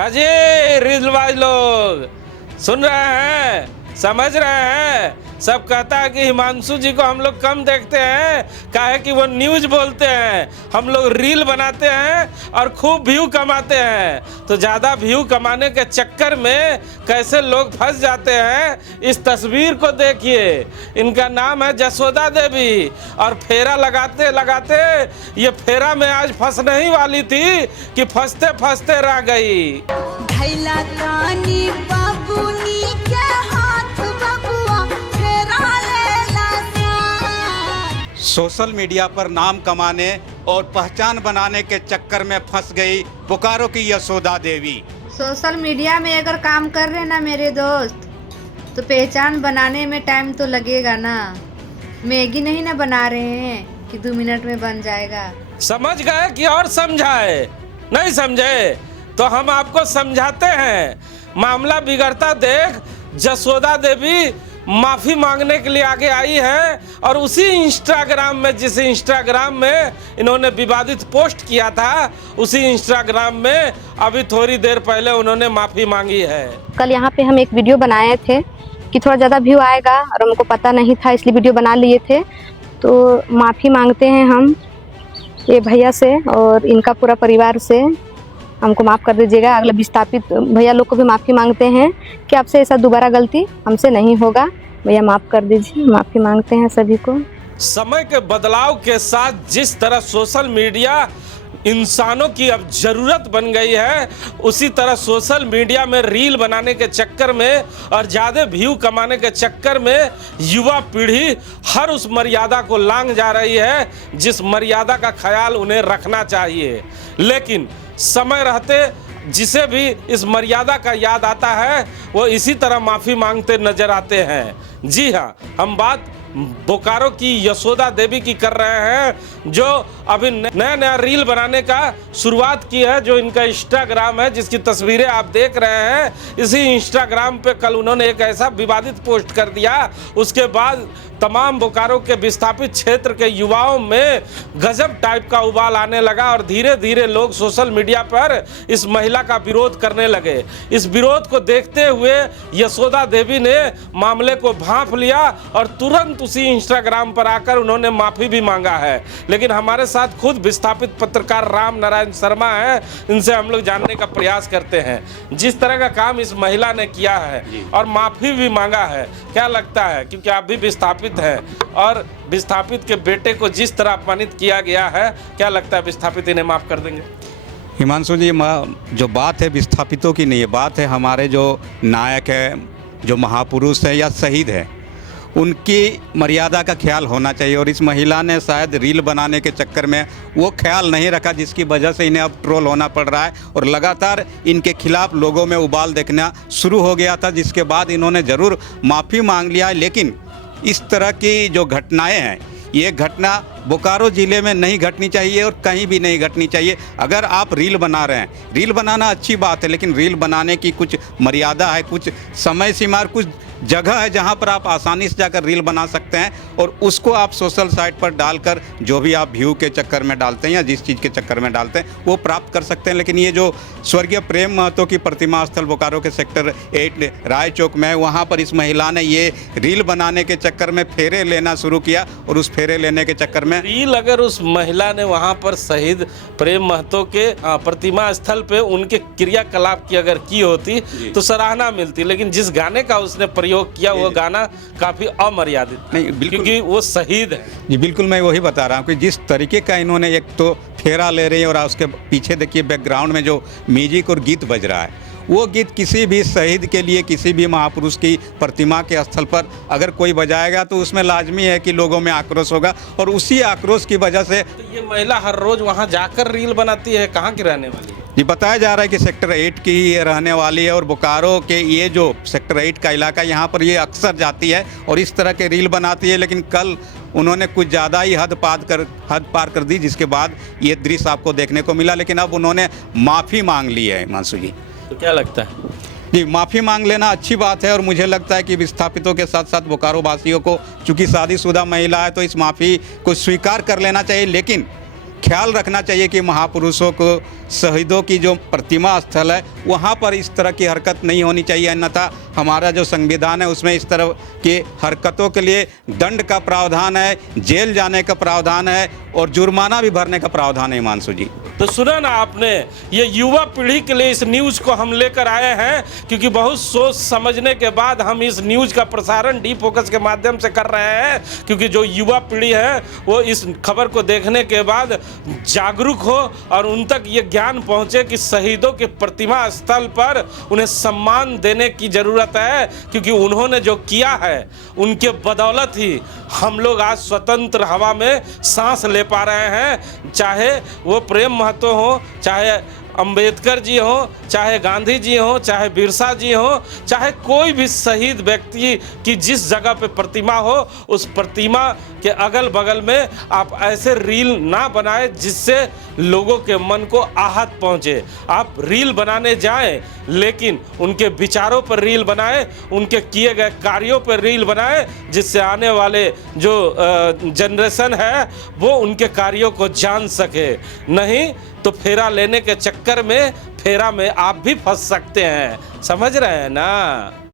काजी रीलवाज लोग सुन रहे हैं, समझ रहे हैं। सब कहता है कि हिमांशु जी को हम लोग कम देखते हैं, काहे कि वो न्यूज़ बोलते हैं, हम लोग रील बनाते हैं और खूब व्यू कमाते हैं। तो ज़्यादा व्यू कमाने के चक्कर में कैसे लोग फंस जाते हैं, इस तस्वीर को देखिए। इनका नाम है जसोदा देवी और फेरा लगाते लगाते ये फेरा में आज फंसने ही वाली थी कि फंसते फंसते रह गई। भैला कानी बाबूनी के हाथ बबुआ फेरा लेला सा। सोशल मीडिया पर नाम कमाने और पहचान बनाने के चक्कर में फंस गई बोकारो की यशोदा देवी। सोशल मीडिया में अगर काम कर रहे ना मेरे दोस्त, तो पहचान बनाने में टाइम तो लगेगा ना। मैगी नहीं ना बना रहे हैं कि 2 मिनट में बन जाएगा। समझ गए कि और समझाए? नहीं समझे तो हम आपको समझाते हैं। मामला बिगड़ता देख जसोदा देवी माफ़ी मांगने के लिए आगे आई है और उसी इंस्टाग्राम में, जिस इंस्टाग्राम में इन्होंने विवादित पोस्ट किया था, उसी इंस्टाग्राम में अभी थोड़ी देर पहले उन्होंने माफ़ी मांगी है। कल यहाँ पे हम एक वीडियो बनाए थे कि थोड़ा ज़्यादा व्यू आएगा और हमको पता नहीं था, इसलिए वीडियो बना लिए थे। तो माफ़ी मांगते हैं हम ये भैया से और इनका पूरा परिवार से, हमको माफ़ कर दीजिएगा। अगले विस्थापित भैया लोग को भी माफ़ी मांगते हैं कि आपसे ऐसा दोबारा गलती हमसे नहीं होगा। भैया माफ़ कर दीजिए, माफ़ी मांगते हैं सभी को। समय के बदलाव के साथ जिस तरह सोशल मीडिया इंसानों की अब ज़रूरत बन गई है, उसी तरह सोशल मीडिया में रील बनाने के चक्कर में और ज़्यादा व्यू कमाने के चक्कर में युवा पीढ़ी हर उस मर्यादा को लांघ जा रही है जिस मर्यादा का ख्याल उन्हें रखना चाहिए। लेकिन समय रहते जिसे भी इस मर्यादा का याद आता है, वो इसी तरह माफ़ी मांगते नजर आते हैं। जी हाँ, हम बात बोकारो की यशोदा देवी की कर रहे हैं, जो अभी नया नया रील बनाने का शुरुआत की है। जो इनका इंस्टाग्राम है, जिसकी तस्वीरें आप देख रहे हैं, इसी इंस्टाग्राम पे कल उन्होंने एक ऐसा विवादित पोस्ट कर दिया, उसके बाद तमाम बोकारो के विस्थापित क्षेत्र के युवाओं में गजब टाइप का उबाल आने लगा और धीरे धीरे लोग सोशल मीडिया पर इस महिला का विरोध करने लगे। इस विरोध को देखते हुए यशोदा देवी ने मामले को भांप लिया और तुरंत उसी इंस्टाग्राम पर आकर उन्होंने माफ़ी भी मांगा है। लेकिन हमारे साथ खुद विस्थापित पत्रकार राम नारायण शर्मा हैं, इनसे हम लोग जानने का प्रयास करते हैं जिस तरह का काम इस महिला ने किया है और माफ़ी भी मांगा है। क्या लगता है, क्योंकि आप भी विस्थापित है और विस्थापित के बेटे को जिस तरह अपमानित किया गया है, क्या लगता है विस्थापित इन्हें माफ कर देंगे? हिमांशु जी, जो बात है विस्थापितों की नहीं है, बात है हमारे जो नायक है, जो महापुरुष है या शहीद है, उनकी मर्यादा का ख्याल होना चाहिए। और इस महिला ने शायद रील बनाने के चक्कर में वो ख्याल नहीं रखा, जिसकी वजह से इन्हें अब ट्रोल होना पड़ रहा है और लगातार इनके खिलाफ लोगों में उबाल देखना शुरू हो गया था, जिसके बाद इन्होंने ज़रूर माफ़ी मांग लिया। लेकिन इस तरह की जो घटनाएं हैं, ये घटना बोकारो ज़िले में नहीं घटनी चाहिए और कहीं भी नहीं घटनी चाहिए। अगर आप रील बना रहे हैं, रील बनाना अच्छी बात है, लेकिन रील बनाने की कुछ मर्यादा है, कुछ समय सीमा और कुछ जगह है जहां पर आप आसानी से जाकर रील बना सकते हैं और उसको आप सोशल साइट पर डालकर जो भी आप व्यू के चक्कर में डालते हैं या जिस चीज़ के चक्कर में डालते हैं वो प्राप्त कर सकते हैं। लेकिन ये जो स्वर्गीय प्रेम महतो की प्रतिमा स्थल बोकारो के सेक्टर 8 राय चौक में है, वहाँ पर इस महिला ने ये रील बनाने के चक्कर में फेरे लेना शुरू किया और उस फेरे लेने के चक्कर में रील अगर उस महिला ने वहाँ पर शहीद प्रेम महतो के प्रतिमा स्थल पे उनके क्रियाकलाप की अगर की होती तो सराहना मिलती। लेकिन जिस गाने का उसने प्रयोग किया वो गाना काफ़ी अमर्यादित नहीं, बिल्कुल, क्योंकि वो शहीद है। जी बिल्कुल, मैं वही बता रहा हूँ कि जिस तरीके का इन्होंने एक तो फेरा ले रही है और उसके पीछे देखिए बैकग्राउंड में जो म्यूजिक और गीत बज रहा है, वो गीत किसी भी शहीद के लिए, किसी भी महापुरुष की प्रतिमा के स्थल पर अगर कोई बजाएगा तो उसमें लाजमी है कि लोगों में आक्रोश होगा और उसी आक्रोश की वजह से तो ये महिला हर रोज वहाँ जाकर रील बनाती है। कहाँ की रहने वाली है? ये बताया जा रहा है कि सेक्टर 8 की रहने वाली है और बोकारो के ये जो सेक्टर 8 का इलाका, यहाँ पर ये अक्सर जाती है और इस तरह के रील बनाती है। लेकिन कल उन्होंने कुछ ज़्यादा ही हद पार कर दी, जिसके बाद ये दृश्य आपको देखने को मिला। लेकिन अब उन्होंने माफ़ी मांग ली है। हिमांशु जी, तो क्या लगता है? जी, माफ़ी मांग लेना अच्छी बात है और मुझे लगता है कि विस्थापितों के साथ साथ बोकारो वासियों को, चूँकि शादीशुदा महिला है, तो इस माफ़ी को स्वीकार कर लेना चाहिए। लेकिन ख्याल रखना चाहिए कि महापुरुषों को, शहीदों की जो प्रतिमा स्थल है वहाँ पर इस तरह की हरकत नहीं होनी चाहिए। अन्यथा हमारा जो संविधान है उसमें इस तरह की हरकतों के लिए दंड का प्रावधान है, जेल जाने का प्रावधान है और जुर्माना भी भरने का प्रावधान है। हिमांशु जी, तो सुना ना आपने, ये युवा पीढ़ी के लिए इस न्यूज़ को हम लेकर आए हैं, क्योंकि बहुत सोच समझने के बाद हम इस न्यूज़ का प्रसारण डी फोकस के माध्यम से कर रहे हैं, क्योंकि जो युवा पीढ़ी है वो इस खबर को देखने के बाद जागरूक हो और उन तक ये ज्ञान पहुँचे कि शहीदों के प्रतिमा स्थल पर उन्हें सम्मान देने की ज़रूरत है, क्योंकि उन्होंने जो किया है उनके बदौलत ही हम लोग आज स्वतंत्र हवा में सांस ले पा रहे हैं। चाहे वो प्रेम महतो हो, चाहे अंबेडकर जी हो, चाहे गांधी जी हो, चाहे बिरसा जी हो, चाहे कोई भी शहीद व्यक्ति की जिस जगह पे प्रतिमा हो, उस प्रतिमा के अगल बगल में आप ऐसे रील ना बनाए जिससे लोगों के मन को आहत पहुंचे। आप रील बनाने जाएं लेकिन उनके विचारों पर रील बनाएं, उनके किए गए कार्यों पर रील बनाएं, जिससे आने वाले जो जनरेशन है वो उनके कार्यों को जान सके। नहीं तो फेरा लेने के चक्कर में फेरा में आप भी फंस सकते हैं। समझ रहे हैं ना।